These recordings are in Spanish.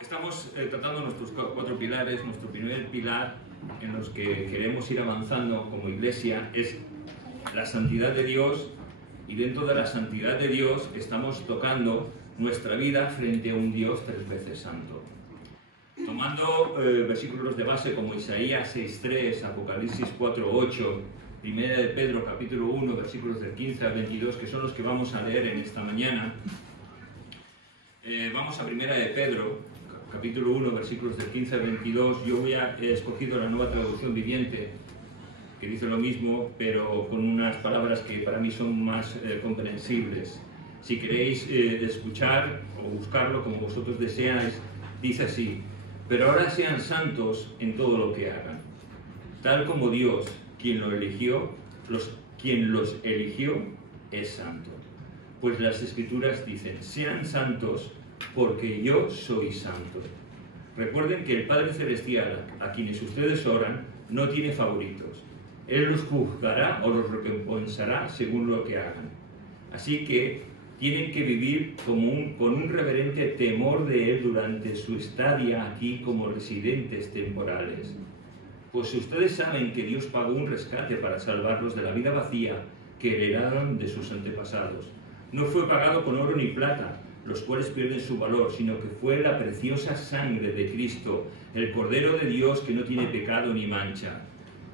Estamos tratando nuestros cuatro pilares. Nuestro primer pilar en los que queremos ir avanzando como iglesia es la santidad de Dios, y dentro de la santidad de Dios estamos tocando nuestra vida frente a un Dios tres veces santo. Tomando versículos de base como Isaías 6.3, Apocalipsis 4.8, Primera de Pedro capítulo 1, versículos del 15 al 22, que son los que vamos a leer en esta mañana. Vamos a Primera de Pedro, capítulo 1, versículos del 15 al 22. Yo he escogido la Nueva Traducción Viviente, que dice lo mismo, pero con unas palabras que para mí son más comprensibles. Si queréis escuchar o buscarlo como vosotros deseáis, dice así: pero ahora sean santos en todo lo que hagan, tal como Dios, quien los eligió, es santo. Pues las Escrituras dicen: sean santos porque yo soy santo. Recuerden que el Padre Celestial, a quienes ustedes oran, no tiene favoritos. Él los juzgará o los recompensará según lo que hagan. Así que tienen que vivir con un reverente temor de Él durante su estadía aquí como residentes temporales. Pues ustedes saben que Dios pagó un rescate para salvarlos de la vida vacía que heredaron de sus antepasados. No fue pagado con oro ni plata, los cuales pierden su valor, sino que fue la preciosa sangre de Cristo, el Cordero de Dios que no tiene pecado ni mancha.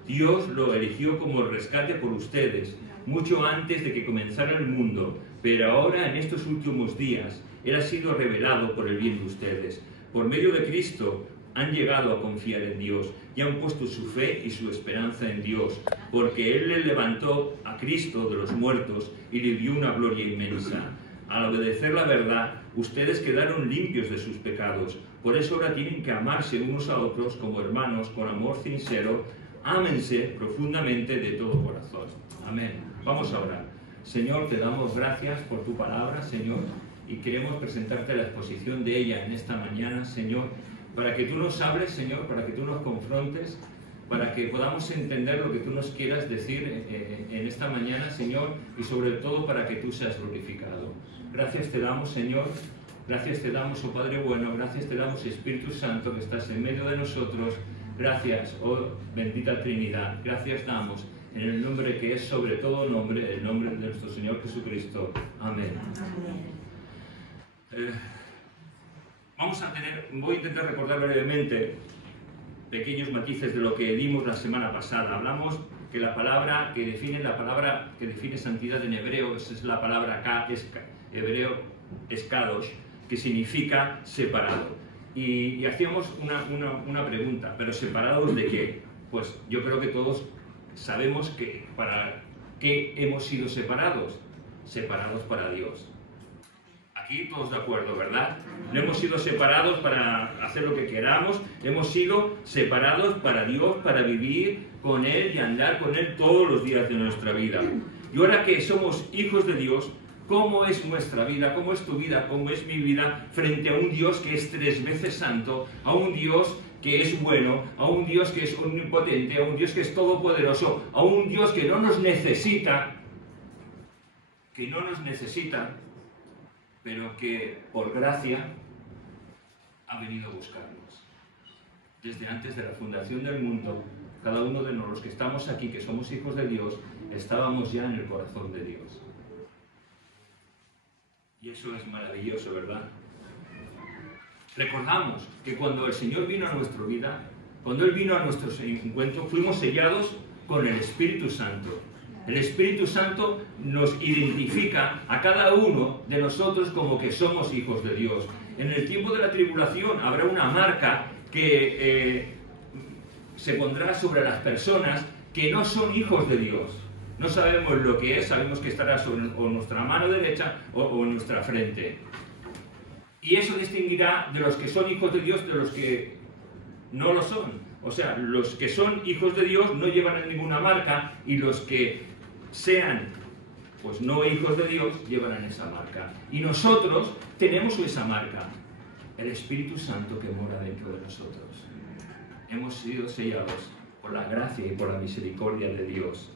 Dios lo eligió como rescate por ustedes, mucho antes de que comenzara el mundo, pero ahora en estos últimos días Él ha sido revelado por el bien de ustedes. Por medio de Cristo han llegado a confiar en Dios y han puesto su fe y su esperanza en Dios, porque Él le levantó a Cristo de los muertos y le dio una gloria inmensa. Al obedecer la verdad, ustedes quedaron limpios de sus pecados. Por eso ahora tienen que amarse unos a otros como hermanos, con amor sincero. Ámense profundamente de todo corazón. Amén. Vamos a orar. Señor, te damos gracias por tu palabra, Señor, y queremos presentarte la exposición de ella en esta mañana, Señor, para que tú nos hables, Señor, para que tú nos confrontes, para que podamos entender lo que tú nos quieras decir en esta mañana, Señor, y sobre todo para que tú seas glorificado. Gracias te damos, Señor. Gracias te damos, oh Padre bueno. Gracias te damos, Espíritu Santo, que estás en medio de nosotros. Gracias, oh bendita Trinidad. Gracias damos en el nombre que es sobre todo nombre, el nombre de nuestro Señor Jesucristo. Amén. Voy a intentar recordar brevemente pequeños matices de lo que dimos la semana pasada. Hablamos que la palabra que define santidad en hebreo es la palabra hebreo es kadosh, que significa separado. Y hacíamos una pregunta: ¿pero separados de qué? Pues yo creo que todos sabemos que para qué hemos sido separados. Separados para Dios. Aquí todos de acuerdo, ¿verdad? No hemos sido separados para hacer lo que queramos, hemos sido separados para Dios, para vivir con Él y andar con Él todos los días de nuestra vida. Y ahora que somos hijos de Dios, ¿cómo es nuestra vida? ¿Cómo es tu vida? ¿Cómo es mi vida frente a un Dios que es tres veces santo, a un Dios que es bueno, a un Dios que es omnipotente, a un Dios que es todopoderoso, a un Dios que no nos necesita, pero que por gracia ha venido a buscarnos? Desde antes de la fundación del mundo, cada uno de los que estamos aquí, que somos hijos de Dios, estábamos ya en el corazón de Dios. Y eso es maravilloso, ¿verdad? Recordamos que cuando el Señor vino a nuestra vida, cuando Él vino a nuestro encuentro, fuimos sellados con el Espíritu Santo. El Espíritu Santo nos identifica a cada uno de nosotros como que somos hijos de Dios. En el tiempo de la tribulación habrá una marca que se pondrá sobre las personas que no son hijos de Dios. No sabemos lo que es, sabemos que estará sobre o nuestra mano derecha o en nuestra frente. Y eso distinguirá de los que son hijos de Dios de los que no lo son. O sea, los que son hijos de Dios no llevan ninguna marca, y los que sean pues no hijos de Dios llevan esa marca. Y nosotros tenemos esa marca, el Espíritu Santo que mora dentro de nosotros. Hemos sido sellados por la gracia y por la misericordia de Dios.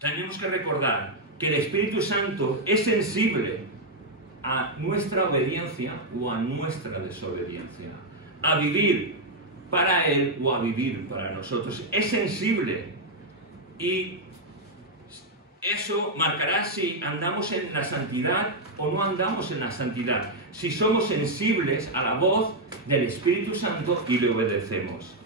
Tenemos que recordar que el Espíritu Santo es sensible a nuestra obediencia o a nuestra desobediencia, a vivir para Él o a vivir para nosotros. Es sensible y eso marcará si andamos en la santidad o no andamos en la santidad, si somos sensibles a la voz del Espíritu Santo y le obedecemos.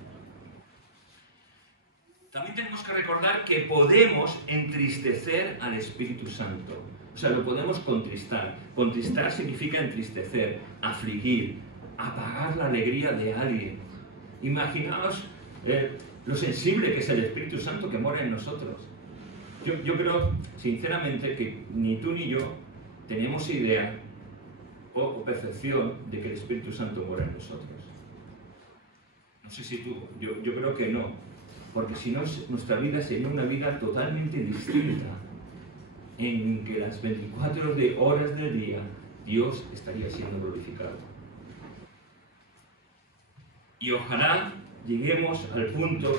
También tenemos que recordar que podemos entristecer al Espíritu Santo. O sea, lo podemos contristar. Contristar significa entristecer, afligir, apagar la alegría de alguien. Imaginaos lo sensible que es el Espíritu Santo que mora en nosotros. Yo creo, sinceramente, que ni tú ni yo tenemos idea o percepción de que el Espíritu Santo mora en nosotros. No sé si tú, yo creo que no. Porque si no, nuestra vida sería una vida totalmente distinta, en que las 24 horas del día Dios estaría siendo glorificado. Y ojalá lleguemos al punto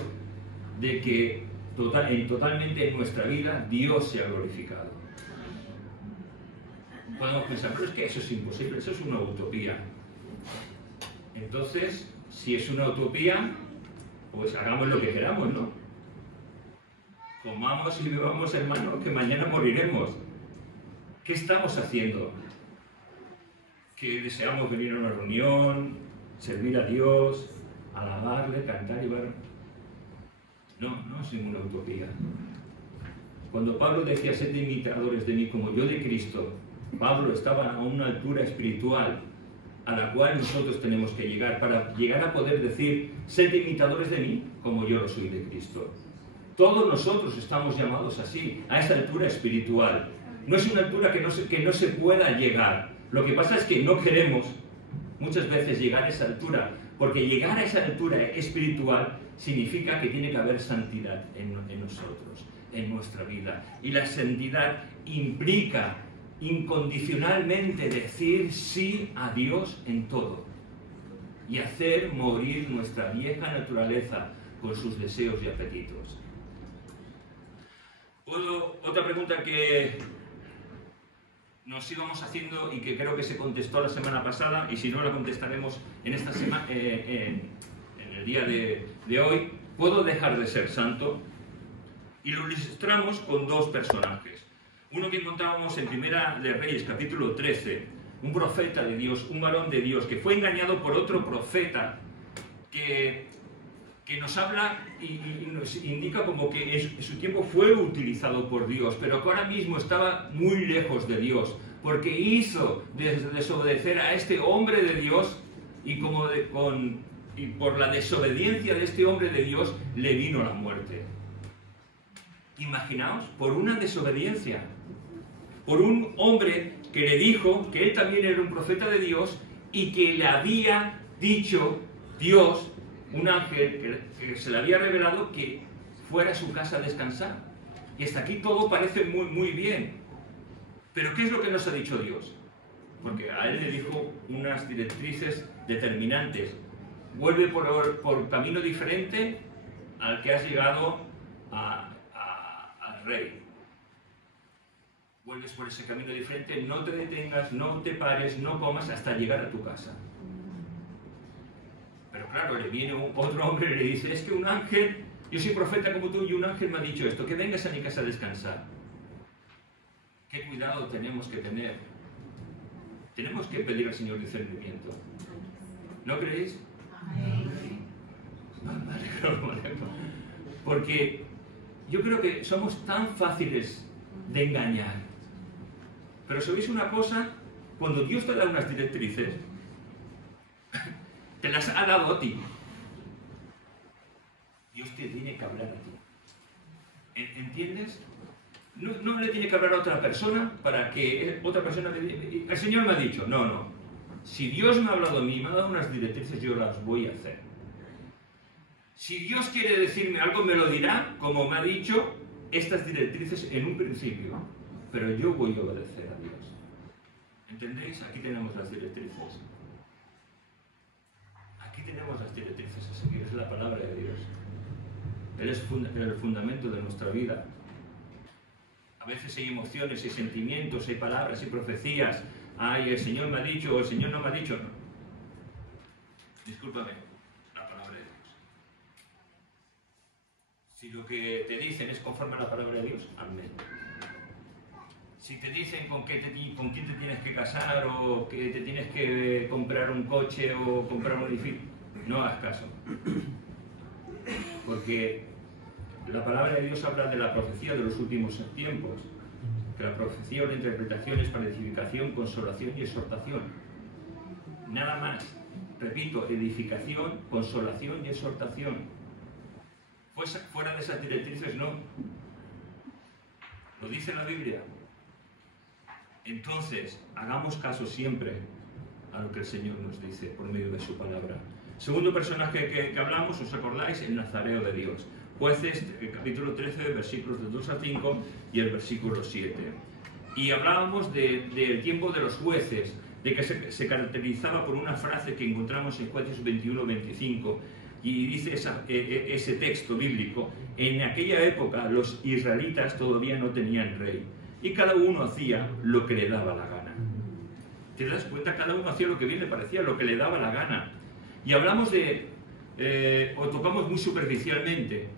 de que totalmente en nuestra vida Dios sea glorificado. Podemos pensar, pero es que eso es imposible, eso es una utopía. Entonces, si es una utopía, pues hagamos lo que queramos, ¿no? Comamos y bebamos, hermanos, que mañana moriremos. ¿Qué estamos haciendo? ¿Que deseamos venir a una reunión, servir a Dios, alabarle, cantar y bailar? No es ninguna utopía. Cuando Pablo decía, sed imitadores de mí como yo de Cristo, Pablo estaba a una altura espiritual a la cual nosotros tenemos que llegar, para llegar a poder decir, sed imitadores de mí, como yo lo soy de Cristo. Todos nosotros estamos llamados así, a esa altura espiritual. No es una altura que no se pueda llegar. Lo que pasa es que no queremos muchas veces llegar a esa altura, porque llegar a esa altura espiritual significa que tiene que haber santidad en nosotros, en nuestra vida. Y la santidad implica incondicionalmente decir sí a Dios en todo y hacer morir nuestra vieja naturaleza con sus deseos y apetitos. Otra pregunta que nos íbamos haciendo y que creo que se contestó la semana pasada, y si no la contestaremos en esta semana, en el día de hoy: ¿puedo dejar de ser santo? Y lo ilustramos con dos personajes. Uno que encontrábamos en Primera de Reyes, capítulo 13, un profeta de Dios, un varón de Dios, que fue engañado por otro profeta que nos habla y nos indica como que en su tiempo fue utilizado por Dios, pero que ahora mismo estaba muy lejos de Dios, porque hizo desobedecer a este hombre de Dios y por la desobediencia de este hombre de Dios le vino la muerte. Imaginaos, por una desobediencia, por un hombre que le dijo que él también era un profeta de Dios y que le había dicho Dios, un ángel que se le había revelado, que fuera a su casa a descansar. Y hasta aquí todo parece muy, muy bien. Pero ¿qué es lo que nos ha dicho Dios? Porque a él le dijo unas directrices determinantes. Vuelve por camino diferente al que has llegado al rey. Vuelves por ese camino diferente, no te detengas, no te pares, no comas hasta llegar a tu casa. Pero claro, le viene otro hombre y le dice, es que un ángel, yo soy profeta como tú y un ángel me ha dicho esto, que vengas a mi casa a descansar. ¿Qué cuidado tenemos que tener? Tenemos que pedir al Señor discernimiento. ¿No creéis? Vale. Porque yo creo que somos tan fáciles de engañar. Pero ¿sabéis una cosa? Cuando Dios te da unas directrices, te las ha dado a ti. Dios te tiene que hablar a ti. ¿Entiendes? No le tiene que hablar a otra persona para que otra persona le diga, el Señor me ha dicho, no. Si Dios me ha hablado a mí y me ha dado unas directrices, yo las voy a hacer. Si Dios quiere decirme algo, me lo dirá, como me ha dicho estas directrices en un principio, pero yo voy a obedecer a Dios. ¿Entendéis? Aquí tenemos las directrices. Aquí tenemos las directrices a seguir, es la palabra de Dios. Él es el fundamento de nuestra vida. A veces hay emociones, hay sentimientos, hay palabras y profecías, ay, el Señor me ha dicho o el Señor no me ha dicho. No. Discúlpame, la palabra de Dios. Si lo que te dicen es conforme a la palabra de Dios, amén. Si te dicen con quién te tienes que casar o que te tienes que comprar un coche o comprar un edificio, no hagas caso. Porque la palabra de Dios habla de la profecía de los últimos tiempos. Que la profecía o la interpretación es para edificación, consolación y exhortación. Nada más. Repito, edificación, consolación y exhortación. Fuera de esas directrices no. Lo dice la Biblia. Entonces, hagamos caso siempre a lo que el Señor nos dice por medio de su palabra. Segundo personaje que hablamos, ¿os acordáis? El Nazareo de Dios. Jueces, capítulo 13, versículos del 2 al 5 y el versículo 7. Y hablábamos del tiempo de los jueces, de que se caracterizaba por una frase que encontramos en Jueces 21-25, y dice ese texto bíblico: en aquella época los israelitas todavía no tenían rey, y cada uno hacía lo que le daba la gana. ¿Te das cuenta? Cada uno hacía lo que bien le parecía, lo que le daba la gana. Y hablamos o tocamos muy superficialmente,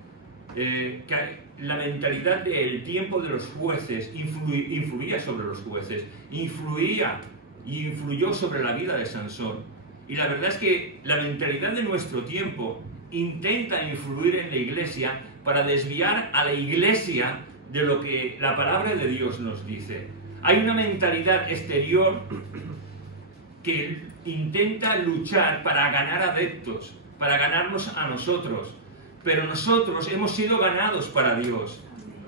que la mentalidad del tiempo de los jueces influía sobre los jueces, influyó sobre la vida de Sansón. Y la verdad es que la mentalidad de nuestro tiempo intenta influir en la iglesia para desviar a la iglesia de lo que la palabra de Dios nos dice. Hay una mentalidad exterior que intenta luchar para ganar adeptos, para ganarnos a nosotros, pero nosotros hemos sido ganados para Dios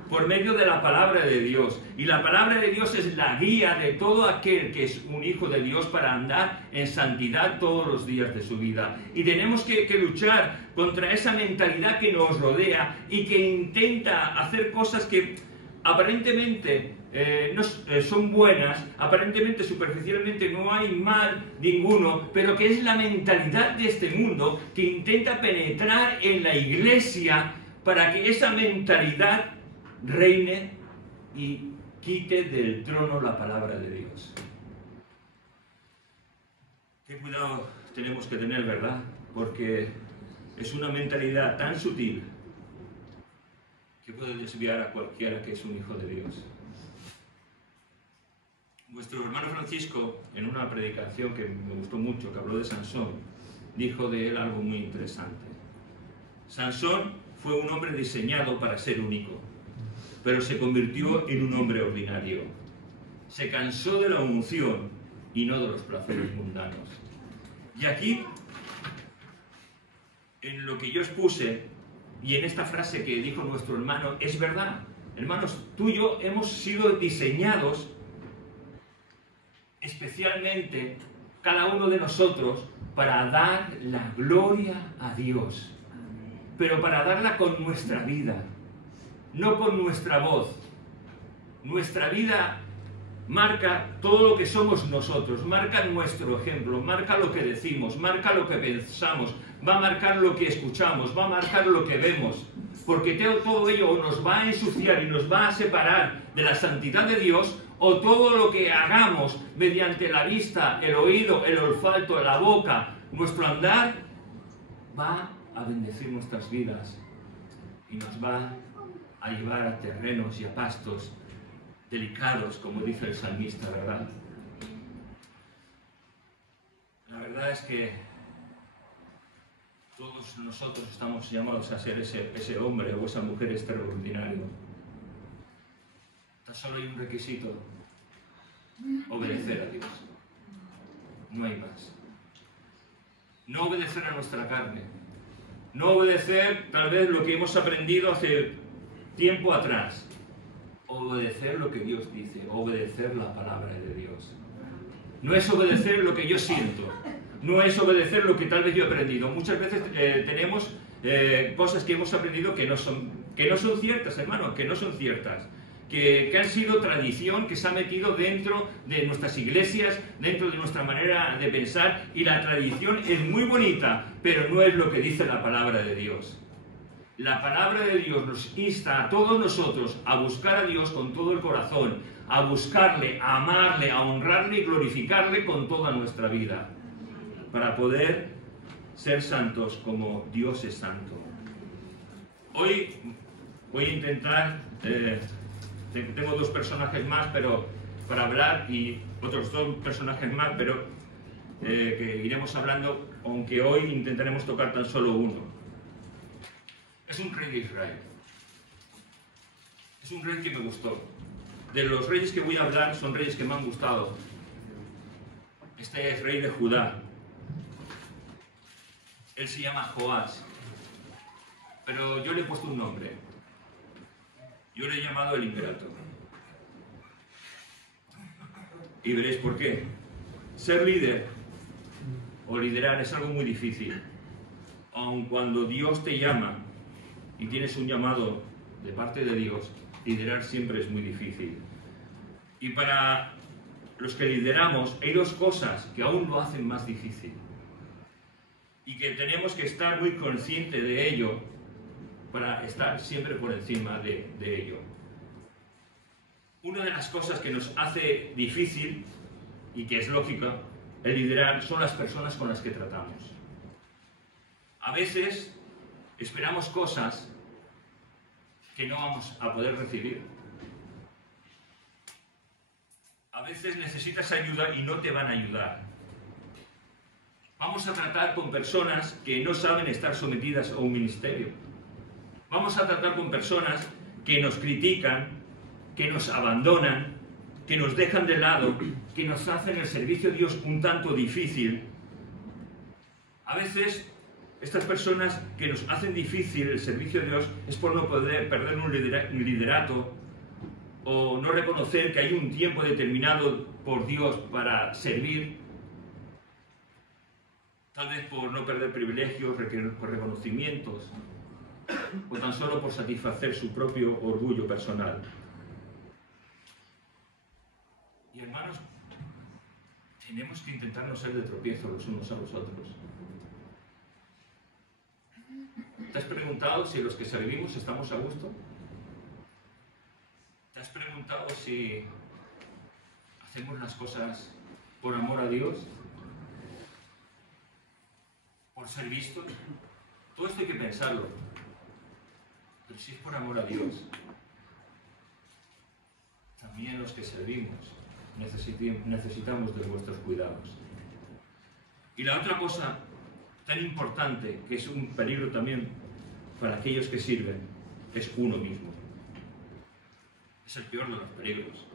por medio de la palabra de Dios, y la palabra de Dios es la guía de todo aquel que es un hijo de Dios para andar en santidad todos los días de su vida. Y tenemos que luchar contra esa mentalidad que nos rodea y que intenta hacer cosas que aparentemente no son buenas, aparentemente superficialmente no hay mal ninguno, pero que es la mentalidad de este mundo que intenta penetrar en la iglesia para que esa mentalidad reine y quite del trono la palabra de Dios. Qué cuidado tenemos que tener, ¿verdad? Porque es una mentalidad tan sutil que puede desviar a cualquiera que es un hijo de Dios. Vuestro hermano Francisco, en una predicación que me gustó mucho, que habló de Sansón, dijo de él algo muy interesante. Sansón fue un hombre diseñado para ser único, pero se convirtió en un hombre ordinario. Se cansó de la unción y no de los placeres mundanos. Y aquí, en lo que yo expuse, y en esta frase que dijo nuestro hermano, es verdad. Hermanos, tú y yo hemos sido diseñados especialmente, cada uno de nosotros, para dar la gloria a Dios, pero para darla con nuestra vida, no con nuestra voz. Nuestra vida marca todo lo que somos nosotros, marca nuestro ejemplo, marca lo que decimos, marca lo que pensamos, va a marcar lo que escuchamos, va a marcar lo que vemos, porque todo ello nos va a ensuciar y nos va a separar de la santidad de Dios, o todo lo que hagamos mediante la vista, el oído, el olfato, la boca, nuestro andar, va a bendecir nuestras vidas y nos va a llevar a terrenos y a pastos delicados, como dice el salmista, ¿verdad? La verdad es que todos nosotros estamos llamados a ser ese hombre o esa mujer extraordinario. Tan solo hay un requisito: obedecer a Dios. No hay más. No obedecer a nuestra carne. No obedecer tal vez lo que hemos aprendido hace tiempo atrás. Obedecer lo que Dios dice, obedecer la palabra de Dios. No es obedecer lo que yo siento, no es obedecer lo que tal vez yo he aprendido. Muchas veces tenemos cosas que hemos aprendido que no son ciertas, hermano, que no son ciertas. Que han sido tradición, que se ha metido dentro de nuestras iglesias, dentro de nuestra manera de pensar, y la tradición es muy bonita, pero no es lo que dice la palabra de Dios. La palabra de Dios nos insta a todos nosotros a buscar a Dios con todo el corazón, a buscarle, a amarle, a honrarle y glorificarle con toda nuestra vida, para poder ser santos como Dios es santo. Hoy voy a intentar, tengo dos personajes más pero para hablar y otros dos personajes más, pero que iremos hablando, aunque hoy intentaremos tocar tan solo uno. Es un rey de Israel. Es un rey que me gustó. De los reyes que voy a hablar son reyes que me han gustado. Este es rey de Judá. Él se llama Joás. Pero yo le he puesto un nombre. Yo le he llamado el ingrato. Y veréis por qué. Ser líder o liderar es algo muy difícil. Aun cuando Dios te llama y tienes un llamado de parte de Dios, liderar siempre es muy difícil. Y para los que lideramos, hay dos cosas que aún lo hacen más difícil. Y que tenemos que estar muy conscientes de ello para estar siempre por encima de ello. Una de las cosas que nos hace difícil, y que es lógica, el liderar, son las personas con las que tratamos. A veces esperamos cosas que no vamos a poder recibir. A veces necesitas ayuda y no te van a ayudar. Vamos a tratar con personas que no saben estar sometidas a un ministerio. Vamos a tratar con personas que nos critican, que nos abandonan, que nos dejan de lado, que nos hacen el servicio de Dios un tanto difícil. A veces estas personas que nos hacen difícil el servicio de Dios es por no poder perder un liderato o no reconocer que hay un tiempo determinado por Dios para servir, tal vez por no perder privilegios, reconocimientos, o tan solo por satisfacer su propio orgullo personal. Y hermanos, tenemos que intentar no ser de tropiezo los unos a los otros. ¿Te has preguntado si los que servimos estamos a gusto? ¿Te has preguntado si hacemos las cosas por amor a Dios? ¿Por ser vistos? Todo esto hay que pensarlo. Pero si es por amor a Dios, también los que servimos necesitamos de vuestros cuidados. Y la otra cosa tan importante, que es un peligro también para aquellos que sirven, es uno mismo. Es el peor de los peligros.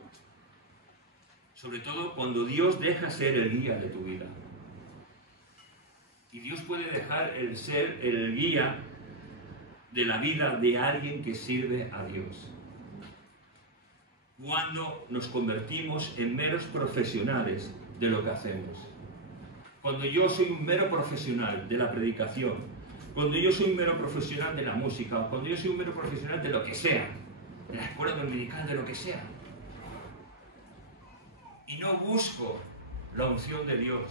Sobre todo cuando Dios deja ser el guía de tu vida. Y Dios puede dejar el ser el guía de la vida de alguien que sirve a Dios. Cuando nos convertimos en meros profesionales de lo que hacemos. Cuando yo soy un mero profesional de la predicación, cuando yo soy un mero profesional de la música, cuando yo soy un mero profesional de lo que sea, de la escuela dominical, de lo que sea, y no busco la unción de Dios,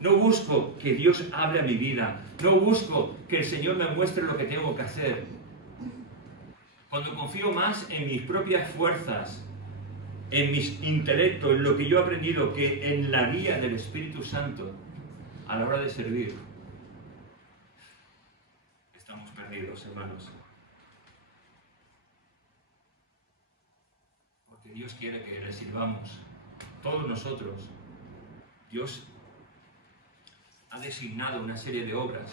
no busco que Dios hable a mi vida, no busco que el Señor me muestre lo que tengo que hacer, cuando confío más en mis propias fuerzas, en mis intelectos, en lo que yo he aprendido, que en la guía del Espíritu Santo, a la hora de servir, estamos perdidos, hermanos. Porque Dios quiere que le sirvamos. Todos nosotros, Dios ha designado una serie de obras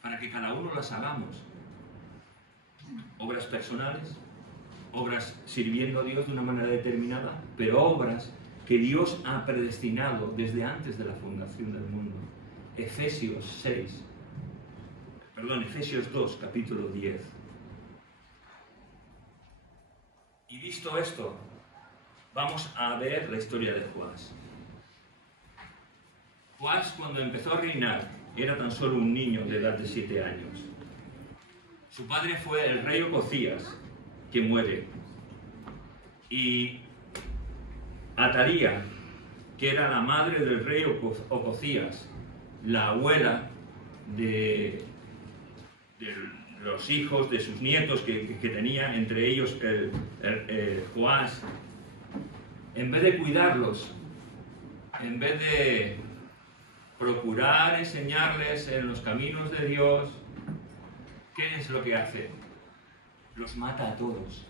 para que cada uno las hagamos. Obras personales, obras sirviendo a Dios de una manera determinada, pero obras que Dios ha predestinado desde antes de la fundación del mundo. Efesios 2, capítulo 10. Y visto esto, vamos a ver la historia de Joás. Joás, cuando empezó a reinar, era tan solo un niño de edad de 7 años. Su padre fue el rey Ocosías, que muere. Y Atalía, que era la madre del rey Ocosías, la abuela de los hijos de sus nietos que tenía, entre ellos Joás, en vez de cuidarlos, en vez de procurar enseñarles en los caminos de Dios, ¿qué es lo que hace? Los mata a todos.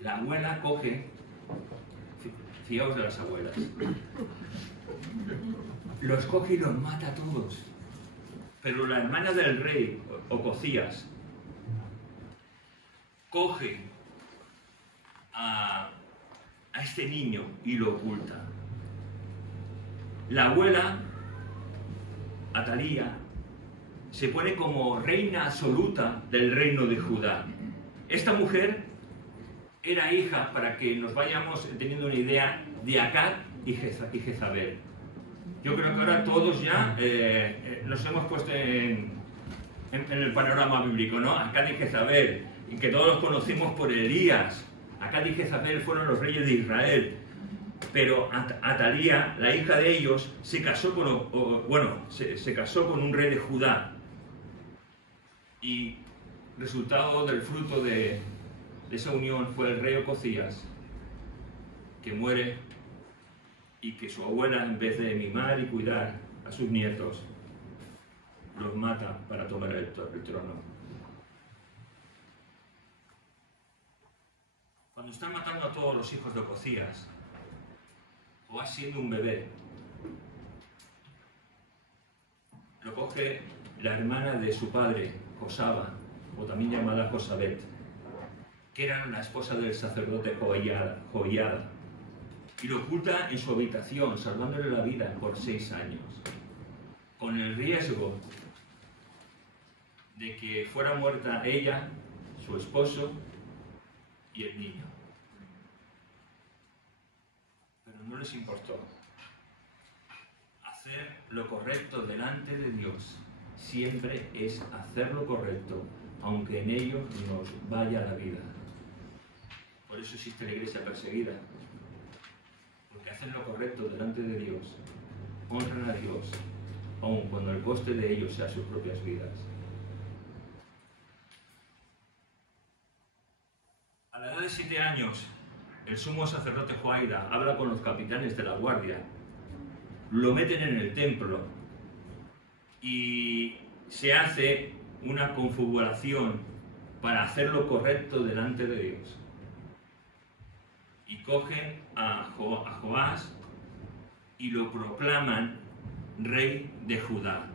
La abuela coge, fiaos de las abuelas, los coge y los mata a todos. Pero la hermana del rey, Ocosías, coge a este niño y lo oculta. La abuela, Atalía, se pone como reina absoluta del reino de Judá. Esta mujer era hija, para que nos vayamos teniendo una idea, de Acab y Jezabel. Yo creo que ahora todos ya nos hemos puesto en el panorama bíblico, ¿no? Acab y Jezabel, y que todos los conocimos por Elías. Acab y Jezabel fueron los reyes de Israel. Pero Atalía, la hija de ellos, se casó se casó con un rey de Judá. Y resultado del fruto de esa unión fue el rey Ocosías, que muere, y que su abuela, en vez de mimar y cuidar a sus nietos, los mata para tomar el trono. Cuando están matando a todos los hijos de Ocosías, Joás, siendo un bebé, lo coge la hermana de su padre, Josaba, o también llamada Josabet, que era la esposa del sacerdote Joiada, y lo oculta en su habitación, salvándole la vida por 6 años, con el riesgo de que fuera muerta ella, su esposo y el niño. Pero no les importó. Hacer lo correcto delante de Dios siempre es hacer lo correcto, aunque en ello nos vaya la vida. Por eso existe la iglesia perseguida, porque hacen lo correcto delante de Dios, honran a Dios, aun cuando el coste de ellos sea sus propias vidas. A la edad de 7 años, el sumo sacerdote Joiada habla con los capitanes de la guardia, lo meten en el templo y se hace una confabulación para hacer lo correcto delante de Dios. Y cogen a Joás y lo proclaman rey de Judá.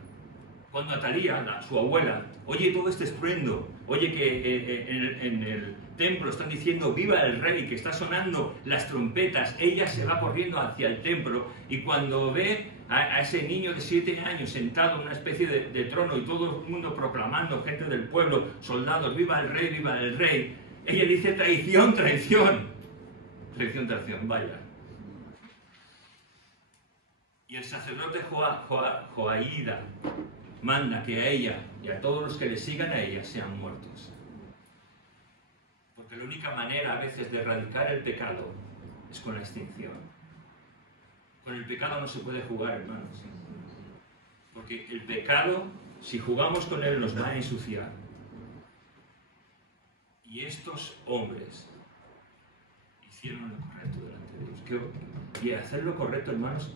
Cuando Atalía, su abuela, oye todo este estruendo, oye que en el templo están diciendo viva el rey, que está sonando las trompetas, ella se va corriendo hacia el templo, y cuando ve a ese niño de 7 años sentado en una especie de trono y todo el mundo proclamando, gente del pueblo, soldados, viva el rey, ella dice traición, traición. Traición, vaya. Y el sacerdote Joiada manda que a ella y a todos los que le sigan a ella sean muertos. Porque la única manera a veces de erradicar el pecado es con la extinción. Con el pecado no se puede jugar, hermanos. Porque el pecado, si jugamos con él, nos va a ensuciar. Y estos hombres hicieron lo correcto delante de Dios. Y hacer lo correcto, hermanos,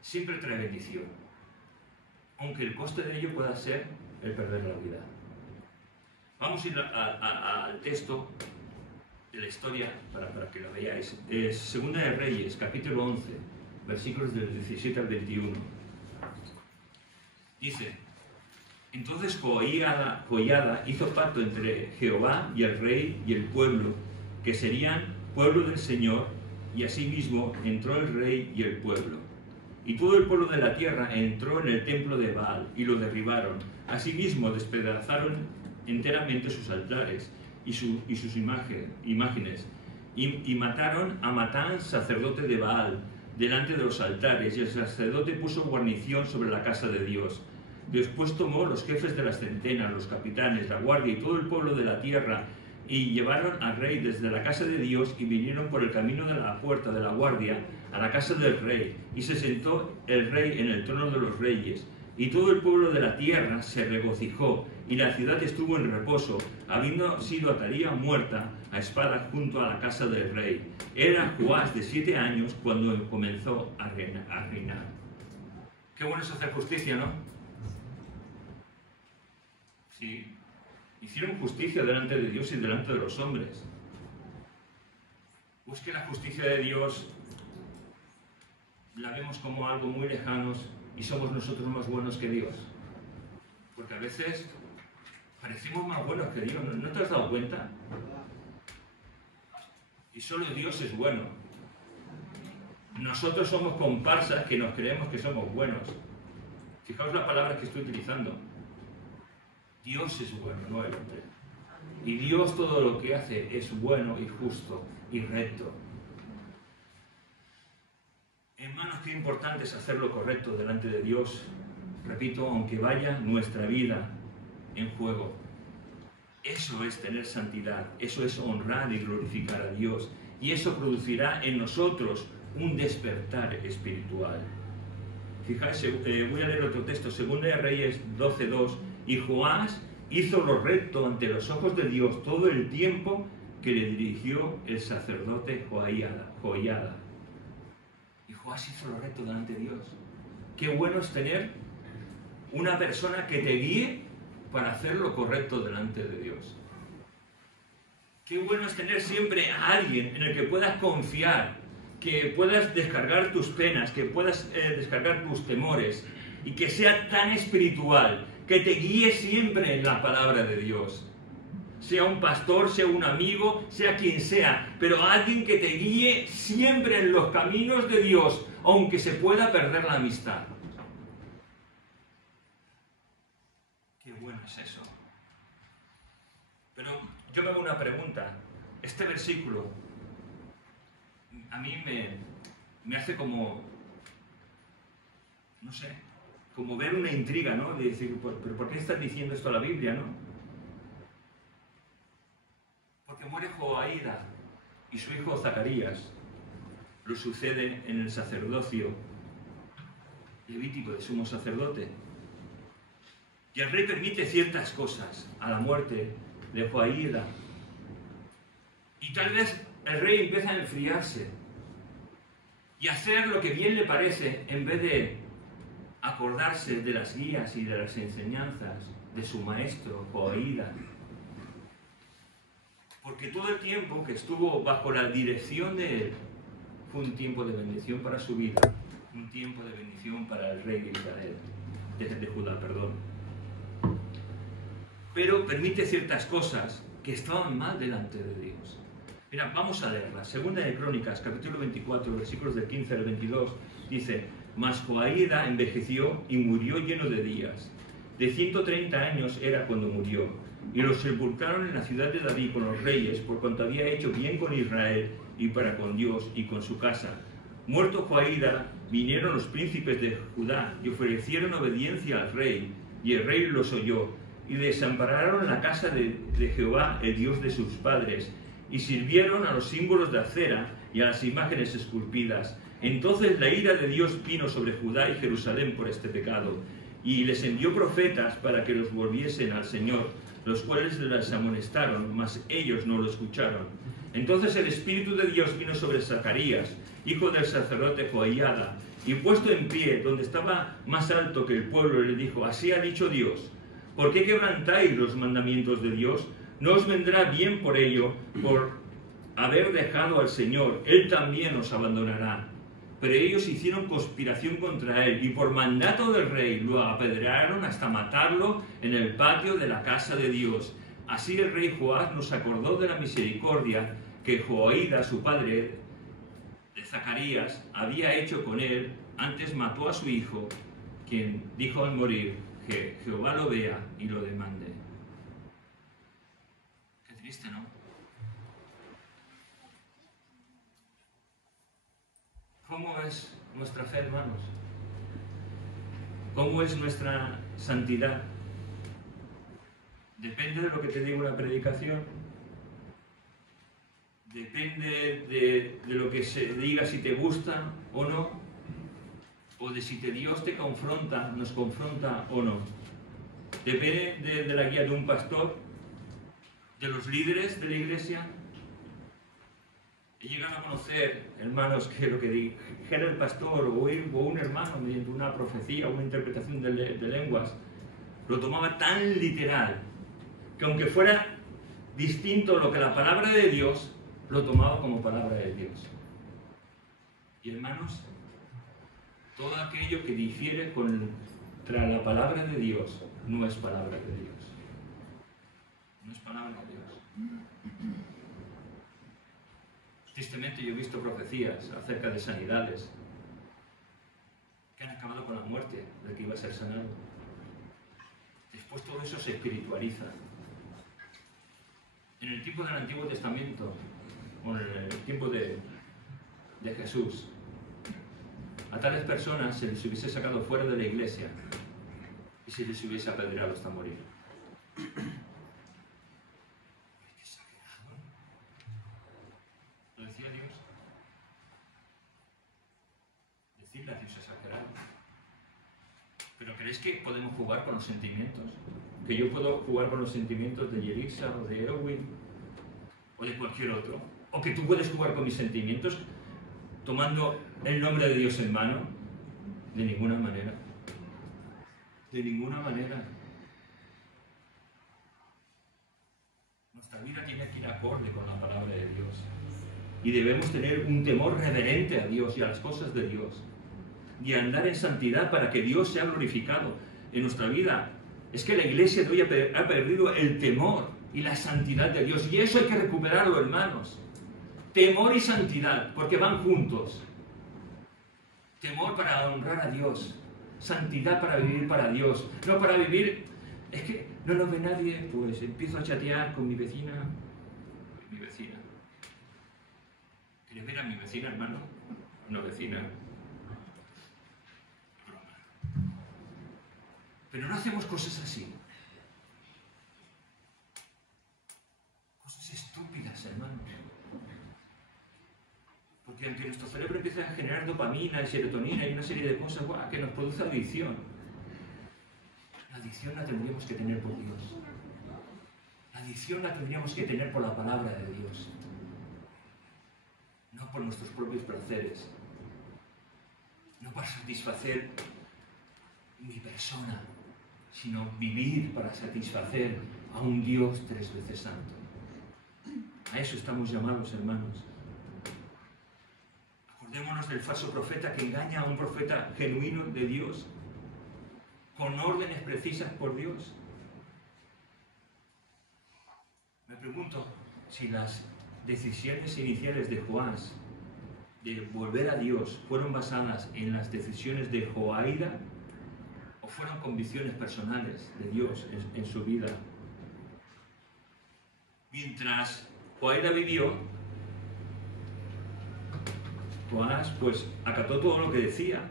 siempre trae bendición, aunque el coste de ello pueda ser el perder la vida. Vamos a ir al texto de la historia para que lo veáis. Segunda de Reyes, capítulo 11, versículos del 17 al 21. Dice: entonces Joiada hizo pacto entre Jehová y el rey y el pueblo, que serían pueblo del Señor, y asimismo entró el rey y el pueblo. Y todo el pueblo de la tierra entró en el templo de Baal y lo derribaron. Asimismo despedazaron enteramente sus altares y sus imágenes. Y mataron a Matán, sacerdote de Baal, delante de los altares, y el sacerdote puso guarnición sobre la casa de Dios. Después tomó los jefes de las centenas, los capitanes, la guardia y todo el pueblo de la tierra, y llevaron al rey desde la casa de Dios y vinieron por el camino de la puerta de la guardia a la casa del rey. Y se sentó el rey en el trono de los reyes. Y todo el pueblo de la tierra se regocijó, y la ciudad estuvo en reposo, habiendo sido Atalía muerta a espada junto a la casa del rey. Era Joás de 7 años cuando comenzó a reinar. Qué bueno es hacer justicia, ¿no? Sí. Hicieron justicia delante de Dios y delante de los hombres. Pues que la justicia de Dios la vemos como algo muy lejano y somos nosotros más buenos que Dios. Porque a veces parecemos más buenos que Dios. ¿No te has dado cuenta? Y solo Dios es bueno. Nosotros somos comparsas que nos creemos que somos buenos. Fijaos las palabras que estoy utilizando. Dios es bueno, no el hombre. Y Dios todo lo que hace es bueno y justo y recto. Hermanos, qué importante es hacer lo correcto delante de Dios. Repito, aunque vaya nuestra vida en juego. Eso es tener santidad, eso es honrar y glorificar a Dios. Y eso producirá en nosotros un despertar espiritual. Fijáis, voy a leer otro texto, 2 de Reyes 12:2. Y Joás hizo lo recto ante los ojos de Dios todo el tiempo que le dirigió el sacerdote Joiada. Y Joás hizo lo recto delante de Dios. Qué bueno es tener una persona que te guíe para hacer lo correcto delante de Dios. Qué bueno es tener siempre a alguien en el que puedas confiar, que puedas descargar tus penas, que puedas descargar tus temores, y que sea tan espiritual, que te guíe siempre en la palabra de Dios. Sea un pastor, sea un amigo, sea quien sea, pero alguien que te guíe siempre en los caminos de Dios, aunque se pueda perder la amistad. Qué bueno es eso. Pero yo me hago una pregunta. Este versículo a mí me hace como, no sé, como ver una intriga, ¿no? De decir, ¿pero por qué estás diciendo esto a la Biblia, no? Porque muere Joiada y su hijo Zacarías lo sucede en el sacerdocio levítico de sumo sacerdote. Y el rey permite ciertas cosas a la muerte de Joiada. Y tal vez el rey empieza a enfriarse y a hacer lo que bien le parece en vez de acordarse de las guías y de las enseñanzas de su maestro Joiada. Porque todo el tiempo que estuvo bajo la dirección de él fue un tiempo de bendición para su vida, un tiempo de bendición para el rey de Israel, de Judá, perdón. Pero permite ciertas cosas que estaban mal delante de Dios. Mira, vamos a leerlas. Segunda de Crónicas, capítulo 24, versículos del 15 al 22, dice: Mas Joiada envejeció y murió lleno de días. De 130 años era cuando murió, y lo sepultaron en la ciudad de David con los reyes, por cuanto había hecho bien con Israel y para con Dios y con su casa. Muerto Joiada, vinieron los príncipes de Judá y ofrecieron obediencia al rey, y el rey los oyó, y desampararon la casa de Jehová, el Dios de sus padres, y sirvieron a los símbolos de acera y a las imágenes esculpidas. Entonces la ira de Dios vino sobre Judá y Jerusalén por este pecado, y les envió profetas para que los volviesen al Señor, los cuales les amonestaron, mas ellos no lo escucharon. Entonces el Espíritu de Dios vino sobre Zacarías, hijo del sacerdote Joiada, y puesto en pie, donde estaba más alto que el pueblo, le dijo: Así ha dicho Dios, ¿por qué quebrantáis los mandamientos de Dios? No os vendrá bien por ello, por haber dejado al Señor, Él también os abandonará. Pero ellos hicieron conspiración contra él, y por mandato del rey lo apedrearon hasta matarlo en el patio de la casa de Dios. Así el rey Joás nos acordó de la misericordia que Joiada, su padre de Zacarías, había hecho con él. Antes mató a su hijo, quien dijo al morir: que Jehová lo vea y lo demande. Qué triste, ¿no? ¿Cómo es nuestra fe, hermanos? ¿Cómo es nuestra santidad? ¿Depende de lo que te diga una predicación? depende de lo que se diga, si te gusta o no, o de si Dios te confronta, nos confronta o no. Depende de la guía de un pastor, de los líderes de la iglesia. He llegado a conocer hermanos que lo que dijera el pastor o un hermano mediante una profecía o una interpretación de lenguas lo tomaba tan literal que aunque fuera distinto lo que la palabra de Dios, lo tomaba como palabra de Dios. Y hermanos, todo aquello que difiere contra la palabra de Dios no es palabra de Dios. No es palabra de Dios. Tristemente yo he visto profecías acerca de sanidades que han acabado con la muerte del que iba a ser sanado. Después todo eso se espiritualiza. En el tiempo del Antiguo Testamento, o en el tiempo de Jesús, a tales personas se les hubiese sacado fuera de la iglesia y se les hubiese apedreado hasta morir. ¡Qué exagerado! ¿Lo decía Dios? Decirle a Dios exagerado. ¿Pero creéis que podemos jugar con los sentimientos? ¿Que yo puedo jugar con los sentimientos de Yelisa o de Erwin o de cualquier otro? ¿O que tú puedes jugar con mis sentimientos tomando el nombre de Dios en mano? De ninguna manera. De ninguna manera. Nuestra vida tiene que ir acorde con la palabra de Dios. Y debemos tener un temor reverente a Dios y a las cosas de Dios. Y andar en santidad para que Dios sea glorificado en nuestra vida. Es que la iglesia de hoy ha perdido el temor y la santidad de Dios. Y eso hay que recuperarlo, hermanos. Temor y santidad, porque van juntos. Temor para honrar a Dios. Santidad para vivir para Dios. No para vivir... Es que no nos ve nadie, pues empiezo a chatear con mi vecina. Mi vecina. ¿Quieres ver a mi vecina, hermano? Una vecina. Pero no hacemos cosas así. Cosas estúpidas, hermanos. Porque aunque nuestro cerebro empieza a generar dopamina y serotonina y una serie de cosas que nos produce adicción, la adicción la tendríamos que tener por Dios. La adicción la tendríamos que tener por la palabra de Dios. No por nuestros propios placeres. No para satisfacer mi persona, sino vivir para satisfacer a un Dios 3 veces santo. A eso estamos llamados, hermanos. Acordémonos del falso profeta que engaña a un profeta genuino de Dios, con órdenes precisas por Dios. Me pregunto si las decisiones iniciales de Joás de volver a Dios fueron basadas en las decisiones de Joaída o fueron convicciones personales de Dios en su vida. Mientras Joaída vivió, Joás pues acató todo lo que decía,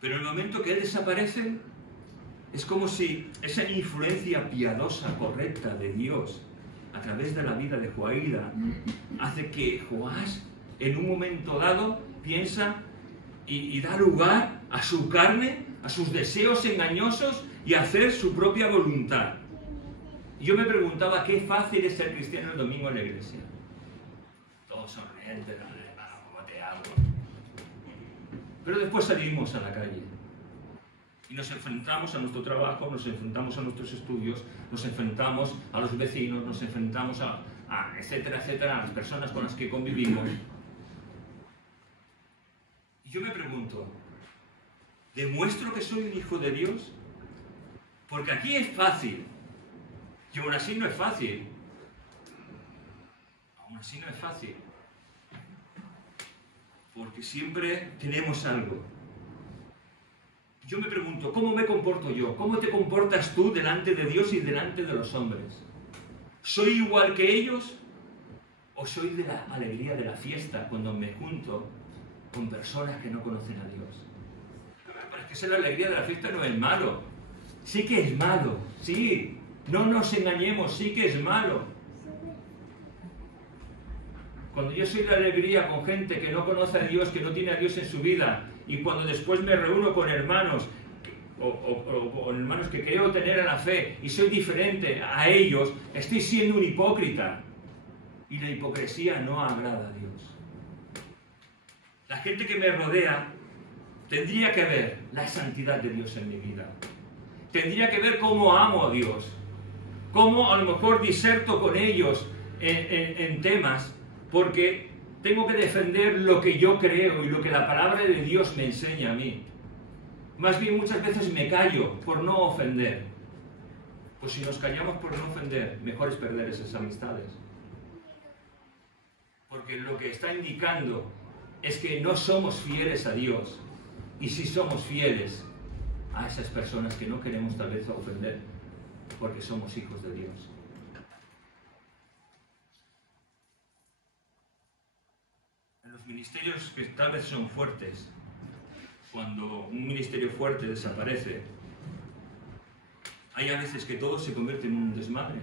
pero en el momento que él desaparece es como si esa influencia piadosa, correcta de Dios a través de la vida de Joaída hace que Joás en un momento dado piensa y da lugar a su carne, a sus deseos engañosos y a hacer su propia voluntad. Y yo me preguntaba qué fácil es ser cristiano el domingo en la iglesia. Todos sonrientes, ¿cómo te hago? Pero después salimos a la calle y nos enfrentamos a nuestro trabajo, nos enfrentamos a nuestros estudios, nos enfrentamos a los vecinos, nos enfrentamos a etcétera, etcétera, a las personas con las que convivimos. Y yo me pregunto, ¿demuestro que soy un hijo de Dios? Porque aquí es fácil, y aún así no es fácil. Aún así no es fácil. Porque siempre tenemos algo. Yo me pregunto, ¿cómo me comporto yo? ¿Cómo te comportas tú delante de Dios y delante de los hombres? ¿Soy igual que ellos? ¿O soy de la alegría de la fiesta cuando me junto con personas que no conocen a Dios? Pero es que ser la alegría de la fiesta no es malo. Sí que es malo, sí. No nos engañemos, sí que es malo. cuando yo soy la alegría con gente que no conoce a Dios, que no tiene a Dios en su vida, y cuando después me reúno con hermanos, o hermanos que creo tener en la fe, y soy diferente a ellos, estoy siendo un hipócrita. Y la hipocresía no agrada a Dios. La gente que me rodea tendría que ver la santidad de Dios en mi vida. Tendría que ver cómo amo a Dios. Cómo a lo mejor diserto con ellos en temas, porque tengo que defender lo que yo creo y lo que la palabra de Dios me enseña a mí. Más bien muchas veces me callo por no ofender. Pues si nos callamos por no ofender, mejor es perder esas amistades. Porque lo que está indicando es que no somos fieles a Dios. Y sí somos fieles a esas personas que no queremos tal vez ofender, porque somos hijos de Dios. En los ministerios que tal vez son fuertes, cuando un ministerio fuerte desaparece, hay a veces que todo se convierte en un desmadre.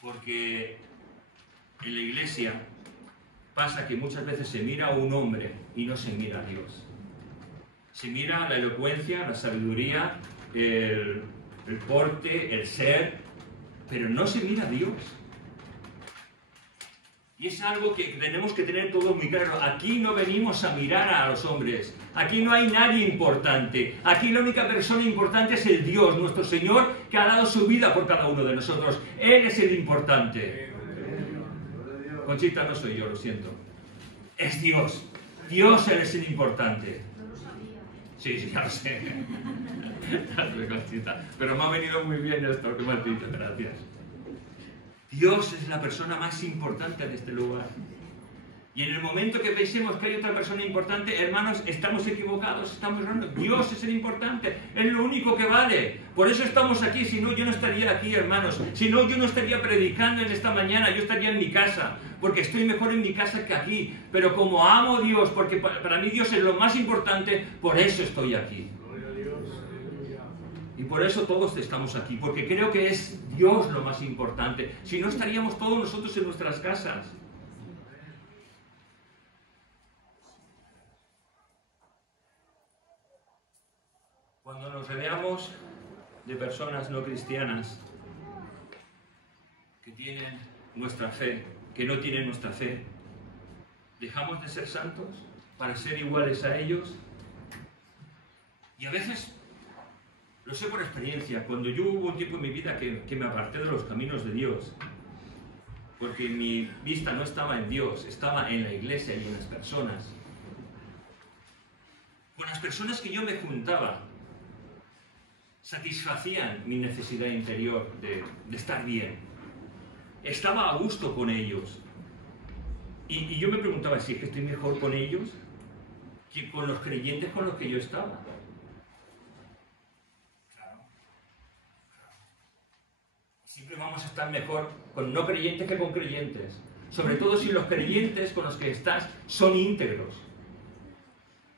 Porque en la iglesia pasa que muchas veces se mira a un hombre y no se mira a Dios. Se mira la elocuencia, la sabiduría, el porte, el ser, pero no se mira a Dios. Y es algo que tenemos que tener todo muy claro. Aquí no venimos a mirar a los hombres. Aquí no hay nadie importante. Aquí la única persona importante es el Dios, nuestro Señor, que ha dado su vida por cada uno de nosotros. Él es el importante. Conchita, no soy yo, lo siento. Es Dios. Dios es el importante. No lo sabía. Sí, ya lo sé. Conchita. Pero me ha venido muy bien esto que me has dicho. Gracias. Dios es la persona más importante en este lugar. Y en el momento que pensemos que hay otra persona importante, hermanos, estamos equivocados, estamos errando. Dios es el importante, es lo único que vale. Por eso estamos aquí, si no yo no estaría aquí, hermanos. Si no yo no estaría predicando en esta mañana, yo estaría en mi casa. Porque estoy mejor en mi casa que aquí. Pero como amo a Dios, porque para mí Dios es lo más importante, por eso estoy aquí. Y por eso todos estamos aquí, porque creo que es Dios lo más importante. Si no, estaríamos todos nosotros en nuestras casas. Cuando nos rodeamos de personas no cristianas que tienen nuestra fe, que no tienen nuestra fe, ¿dejamos de ser santos para ser iguales a ellos? Y a veces, lo sé por experiencia, cuando yo hubo un tiempo en mi vida que me aparté de los caminos de Dios, porque mi vista no estaba en Dios, estaba en la iglesia y en las personas. Con las personas que yo me juntaba, satisfacían mi necesidad interior de estar bien. Estaba a gusto con ellos. Y yo me preguntaba si es que estoy mejor con ellos que con los creyentes con los que yo estaba. Siempre vamos a estar mejor con no creyentes que con creyentes. Sobre todo si los creyentes con los que estás son íntegros.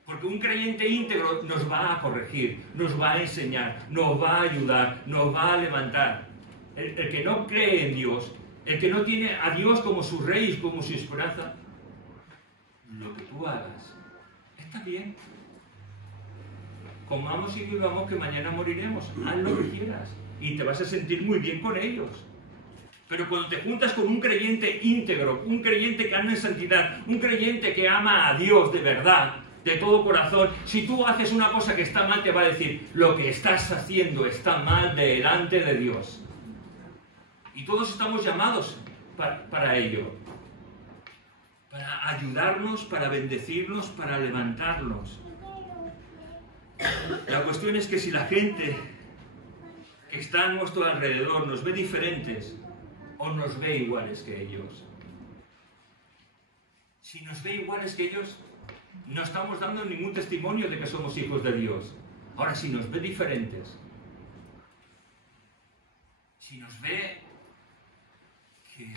Porque un creyente íntegro nos va a corregir, nos va a enseñar, nos va a ayudar, nos va a levantar. El que no cree en Dios, el que no tiene a Dios como su rey, como su esperanza, lo que tú hagas está bien. Comamos y vivamos que mañana moriremos. Haz lo que quieras. Y te vas a sentir muy bien con ellos. Pero cuando te juntas con un creyente íntegro, un creyente que anda en santidad, un creyente que ama a Dios de verdad, de todo corazón, si tú haces una cosa que está mal, te va a decir, lo que estás haciendo está mal delante de Dios. Y todos estamos llamados para ello. Para ayudarnos, para bendecirnos, para levantarnos. La cuestión es que si la gente que está a nuestro alrededor nos ve diferentes o nos ve iguales que ellos. Si nos ve iguales que ellos, no estamos dando ningún testimonio de que somos hijos de Dios. Ahora, si nos ve diferentes, si nos ve que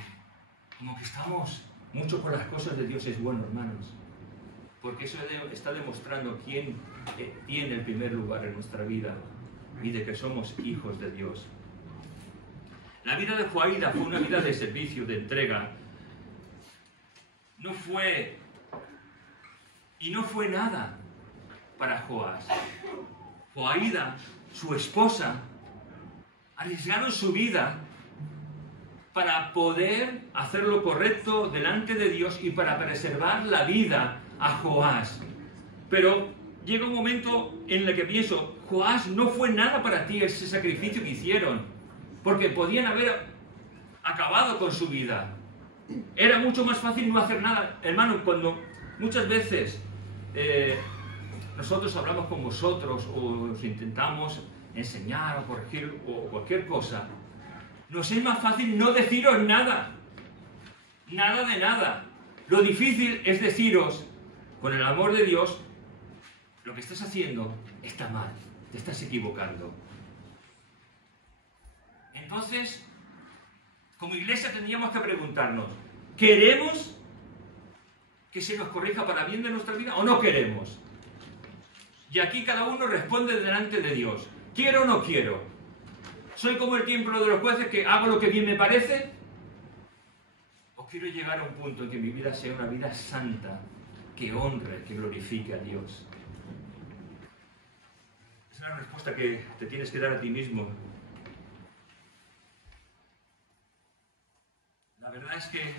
como que estamos mucho con las cosas de Dios, es bueno, hermanos. Porque eso está demostrando quién tiene el primer lugar en nuestra vida y de que somos hijos de Dios. La vida de Joaída fue una vida de servicio, de entrega. no fue nada para Joás. Joaída, su esposa, arriesgaron su vida para poder hacer lo correcto delante de Dios y para preservar la vida a Joás. Pero llega un momento en el que pienso, Joás, no fue nada para ti ese sacrificio que hicieron, porque podían haber acabado con su vida. Era mucho más fácil no hacer nada. Hermano, cuando muchas veces nosotros hablamos con vosotros o os intentamos enseñar o corregir o cualquier cosa, nos es más fácil no deciros nada. Nada de nada. Lo difícil es deciros, con el amor de Dios, lo que estás haciendo está mal, te estás equivocando. Entonces, como iglesia tendríamos que preguntarnos, ¿queremos que se nos corrija para bien de nuestra vida o no queremos? Y aquí cada uno responde delante de Dios. ¿Quiero o no quiero? ¿Soy como el templo de los jueces que hago lo que bien me parece? ¿O quiero llegar a un punto en que mi vida sea una vida santa, que honre, que glorifique a Dios? Es una respuesta que te tienes que dar a ti mismo. La verdad es que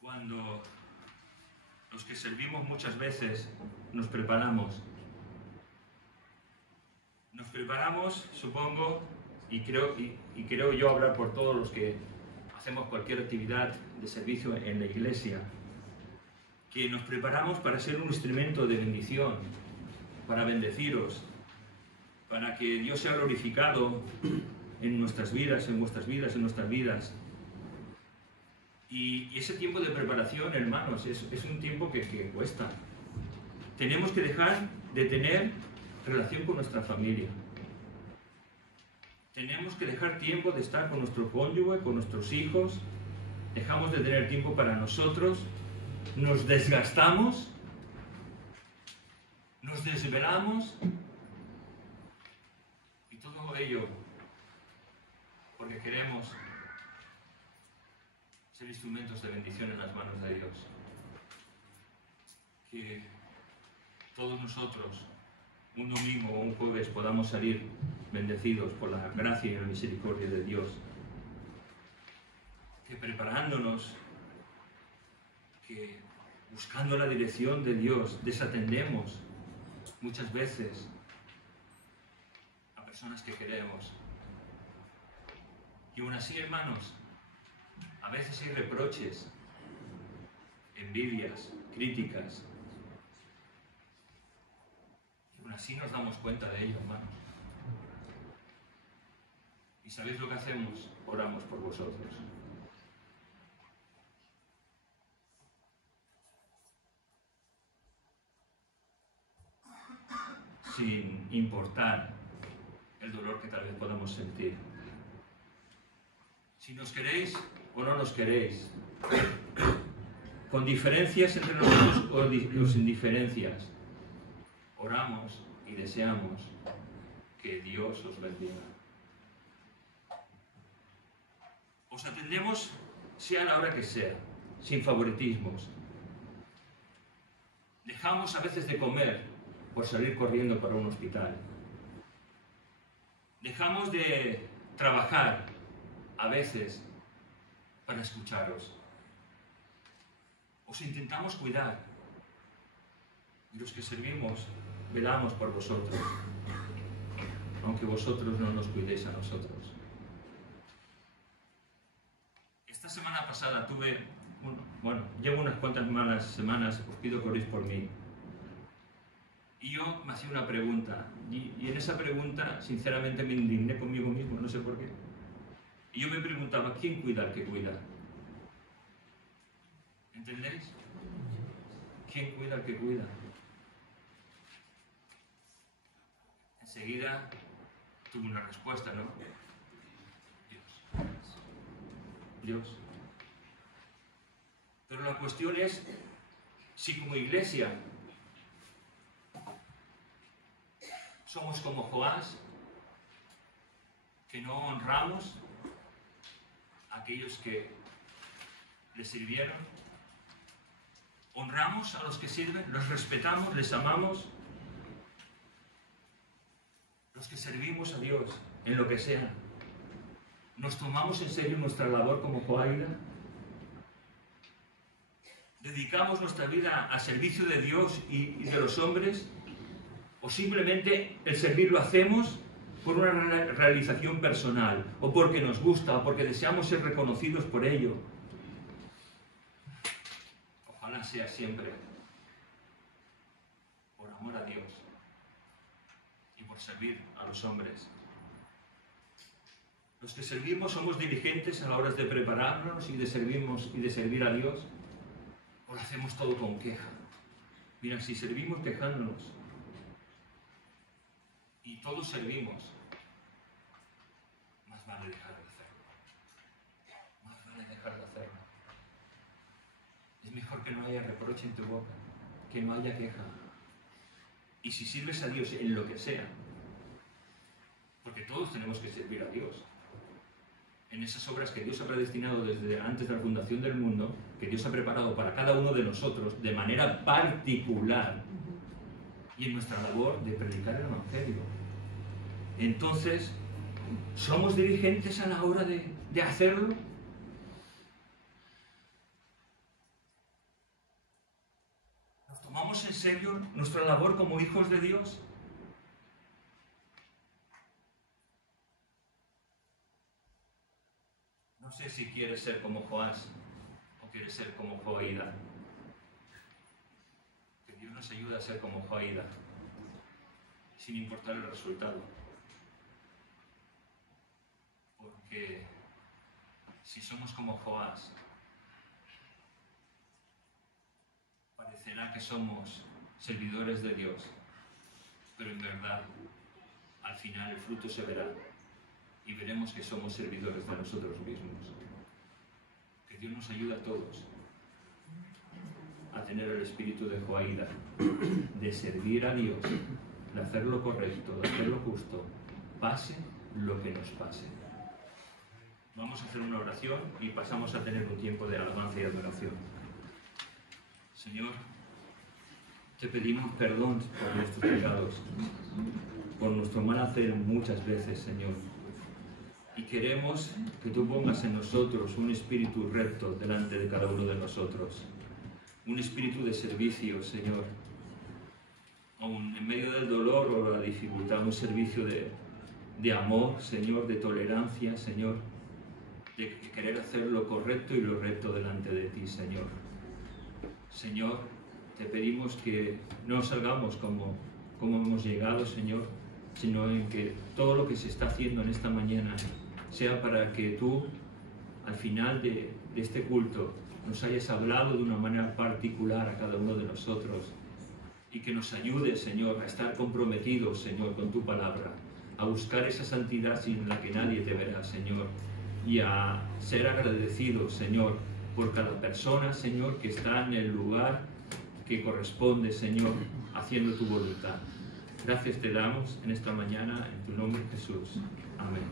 cuando los que servimos muchas veces nos preparamos, supongo, y creo yo hablar por todos los que hacemos cualquier actividad de servicio en la iglesia, que nos preparamos para ser un instrumento de bendición, para bendeciros, para que Dios sea glorificado en nuestras vidas, en vuestras vidas, en nuestras vidas. Y ese tiempo de preparación, hermanos, es un tiempo que cuesta. Tenemos que dejar de tener relación con nuestra familia. Tenemos que dejar tiempo de estar con nuestro cónyuge, con nuestros hijos. Dejamos de tener tiempo para nosotros. Nos desgastamos. Nos desvelamos. Y todo ello porque queremos ser instrumentos de bendición en las manos de Dios. Que todos nosotros, un domingo o un jueves, podamos salir bendecidos por la gracia y la misericordia de Dios. Que preparándonos, que buscando la dirección de Dios, desatendemos muchas veces a personas que queremos. Y aún así, hermanos, a veces hay reproches, envidias, críticas. Y aún así nos damos cuenta de ello, hermanos. ¿Y sabéis lo que hacemos? Oramos por vosotros. Sin importar el dolor que tal vez podamos sentir. Si nos queréis o no nos queréis, con diferencias entre nosotros o sin diferencias, oramos y deseamos que Dios os bendiga. Os atendemos sea la hora que sea, sin favoritismos. Dejamos a veces de comer por salir corriendo para un hospital. Dejamos de trabajar a veces para escucharos. Os intentamos cuidar. Y los que servimos, velamos por vosotros, aunque vosotros no nos cuidéis a nosotros. Esta semana pasada llevo unas cuantas malas semanas, os pido que oréis por mí. Y yo me hacía una pregunta, y en esa pregunta, sinceramente, me indigné conmigo mismo, no sé por qué. Y yo me preguntaba, ¿quién cuida al que cuida? ¿Entendéis? ¿Quién cuida al que cuida? Enseguida tuve una respuesta, ¿no? Dios. Pero la cuestión es si como iglesia somos como Joás, que no honramos a aquellos que les sirvieron. Honramos a los que sirven, los respetamos, les amamos. Los que servimos a Dios en lo que sea, ¿nos tomamos en serio nuestra labor como Joaída? ¿Dedicamos nuestra vida al servicio de Dios y de los hombres? ¿O simplemente el servir lo hacemos por una realización personal, o porque nos gusta, o porque deseamos ser reconocidos por ello? Ojalá sea siempre por amor a Dios y por servir a los hombres. Los que servimos somos diligentes a la hora de prepararnos y de servir a Dios, o lo hacemos todo con queja. Mira, si servimos quejándonos, y todos servimos, más vale dejar de hacerlo. Más vale dejar de hacerlo. Es mejor que no haya reproche en tu boca, que no haya queja. Y si sirves a Dios en lo que sea, porque todos tenemos que servir a Dios, en esas obras que Dios ha predestinado desde antes de la fundación del mundo, que Dios ha preparado para cada uno de nosotros de manera particular, y en nuestra labor de predicar el Evangelio. Entonces, ¿somos diligentes a la hora de hacerlo? ¿Nos tomamos en serio nuestra labor como hijos de Dios? No sé si quieres ser como Joás o quieres ser como Joaída. Que Dios nos ayude a ser como Joaída, sin importar el resultado. Porque si somos como Joás, parecerá que somos servidores de Dios, pero en verdad, al final el fruto se verá y veremos que somos servidores de nosotros mismos. Que Dios nos ayude a todos a tener el espíritu de Joaída, de servir a Dios, de hacer lo correcto, de hacer lo justo, pase lo que nos pase. Vamos a hacer una oración y pasamos a tener un tiempo de alabanza y adoración. Señor, te pedimos perdón por nuestros pecados, por nuestro mal hacer muchas veces, Señor. Y queremos que tú pongas en nosotros un espíritu recto delante de cada uno de nosotros. Un espíritu de servicio, Señor. Aun en medio del dolor o la dificultad, un servicio de amor, Señor, de tolerancia, Señor. De querer hacer lo correcto y lo recto delante de ti, Señor. Señor, te pedimos que no salgamos como hemos llegado, Señor, sino en que todo lo que se está haciendo en esta mañana sea para que tú, al final de este culto, nos hayas hablado de una manera particular a cada uno de nosotros y que nos ayudes, Señor, a estar comprometidos, Señor, con tu palabra, a buscar esa santidad sin la que nadie te verá, Señor, y a ser agradecidos, Señor, por cada persona, Señor, que está en el lugar que corresponde, Señor, haciendo tu voluntad. Gracias te damos en esta mañana, en tu nombre, Jesús. Amén.